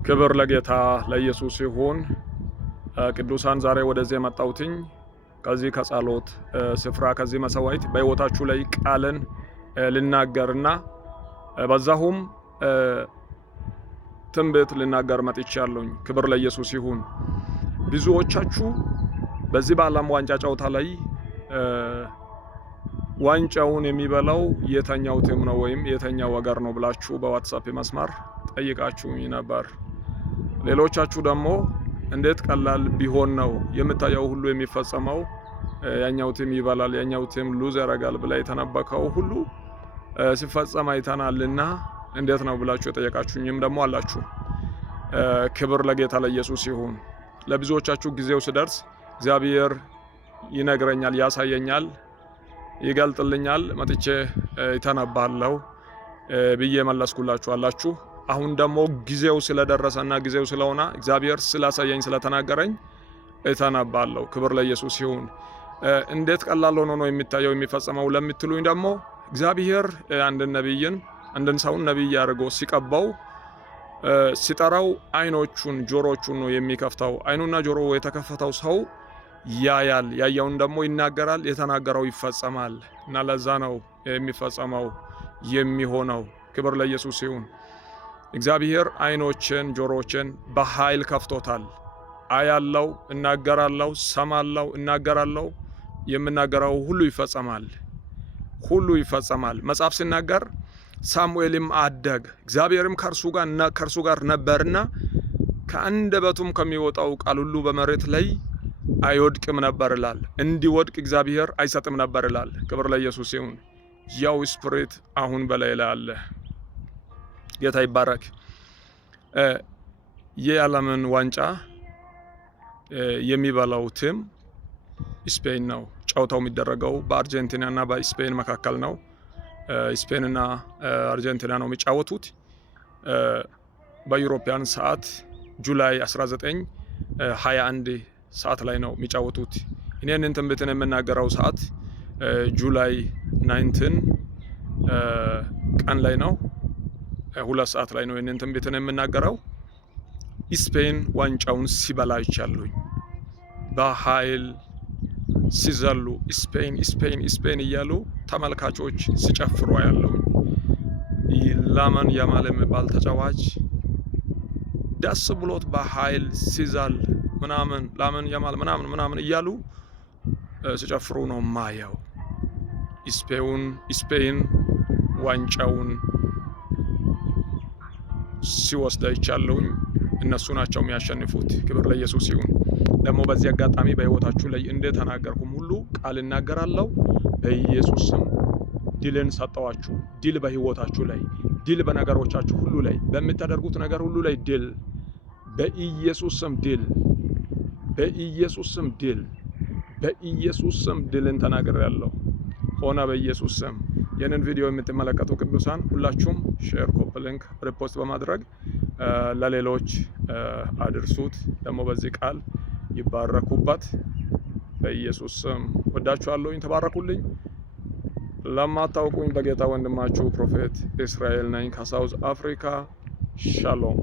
ክብር ለጌታ ለኢየሱስ ይሁን። ቅዱሳን ዛሬ ወደዚህ የመጣሁትኝ ከዚህ ከጸሎት ስፍራ ከዚህ መሰዋዕት በሕይወታችሁ ላይ ቃልን ልናገርና በዛሁም ትንቢት ልናገር መጥቻለሁኝ። ክብር ለኢየሱስ ይሁን። ብዙዎቻችሁ በዚህ በዓለም ዋንጫ ጨዋታ ላይ ዋንጫውን የሚበላው የተኛው ቲም ነው ወይም የተኛው ወገር ነው ብላችሁ በዋትስአፕ መስመር ጠይቃችሁኝ ነበር። ሌሎቻችሁ ደግሞ እንዴት ቀላል ቢሆን ነው የምታየው ሁሉ የሚፈጸመው ያኛው ቲም ይበላል ያኛው ቲም ሉዝ ያደርጋል ብላ የተነበከው ሁሉ ሲፈጸም አይተናልና እንዴት ነው ብላችሁ የጠየቃችሁኝም ደግሞ አላችሁ። ክብር ለጌታ ለኢየሱስ ይሁን። ለብዙዎቻችሁ ጊዜው ሲደርስ እግዚአብሔር ይነግረኛል፣ ያሳየኛል፣ ይገልጥልኛል፣ መጥቼ ይተነባለሁ ብዬ መለስኩላችሁ አላችሁ። አሁን ደግሞ ጊዜው ስለደረሰና ጊዜው ስለሆነ እግዚአብሔር ስላሳየኝ ስለተናገረኝ እተነባለሁ። ክብር ለኢየሱስ ይሁን። እንዴት ቀላል ሆኖ ነው የሚታየው የሚፈጸመው ለምትሉኝ ደግሞ እግዚአብሔር አንድን ሰውን ነቢይ አድርጎ ሲቀባው ሲጠራው አይኖቹን ጆሮቹን ነው የሚከፍተው። አይኑና ጆሮ የተከፈተው ሰው ያያል፣ ያየውን ደግሞ ይናገራል፣ የተናገረው ይፈጸማል። እና ለዛ ነው የሚፈጸመው የሚሆነው። ክብር ለኢየሱስ ይሁን። እግዚአብሔር አይኖችን ጆሮችን በኃይል ከፍቶታል። አያለው፣ እናገራለው፣ ሰማለው፣ እናገራለው። የምናገረው ሁሉ ይፈጸማል፣ ሁሉ ይፈጸማል። መጽሐፍ ሲናገር ሳሙኤልም አደግ እግዚአብሔርም ከእርሱ ጋር ነበርና ከአንደበቱም ከሚወጣው ቃል ሁሉ በመሬት ላይ አይወድቅም ነበር ይላል። እንዲወድቅ እግዚአብሔር አይሰጥም ነበር ይላል። ክብር ለኢየሱስ ይሁን። ያው ስፒሪት አሁን በላይ ላይ አለ። ጌታ ይባረክ። የዓለምን ዋንጫ የሚበላው ቲም ስፔን ነው። ጨዋታው የሚደረገው በአርጀንቲናና በስፔን መካከል ነው። ስፔንና አርጀንቲና ነው የሚጫወቱት። በዩሮፒያን ሰዓት ጁላይ 19:21 ሰዓት ላይ ነው የሚጫወቱት። እኔን ትንቢትን የምናገረው ሰዓት ጁላይ 19 ቀን ላይ ነው፣ 2 ሰዓት ላይ ነው። እኔን ትንቢትን የምናገረው ስፔን ዋንጫውን ሲበላ ይቻሉኝ በኃይል ሲዘሉ ስፔን ስፔን ስፔን እያሉ ተመልካቾች ሲጨፍሩ ያለው ላመን ያማል የሚባል ተጫዋች ደስ ብሎት በኃይል ሲዘል ምናምን ላመን ያማል ምናምን እያሉ ሲጨፍሩ ነው ማየው። ስፔን ዋንጫውን ሲወስድ አይቻለሁኝ። እነሱ ናቸው የሚያሸንፉት። ክብር ለኢየሱስ ይሁን። ደግሞ በዚህ አጋጣሚ በሕይወታችሁ ላይ እንደተናገርኩም ሁሉ ቃል እናገራለሁ። በኢየሱስ ስም ድልን ሰጠዋችሁ። ድል በሕይወታችሁ ላይ፣ ድል በነገሮቻችሁ ሁሉ ላይ፣ በምታደርጉት ነገር ሁሉ ላይ ድል። በኢየሱስ ስም ድል፣ በኢየሱስ ስም ድል፣ በኢየሱስ ስም ድልን ተናግሬያለሁ። ሆነ በኢየሱስ ስም። ይህንን ቪዲዮ የምትመለከቱ ቅዱሳን ሁላችሁም ሼር፣ ኮፒ ሊንክ፣ ሪፖስት በማድረግ ለሌሎች አድርሱት። ደግሞ በዚህ ቃል ይባረኩበት በኢየሱስ ስም። ወዳችኋለሁ። ተባረኩልኝ። ለማታውቁኝ በጌታ ወንድማችሁ ፕሮፌት እስራኤል ነኝ ከሳውዝ አፍሪካ። ሻሎም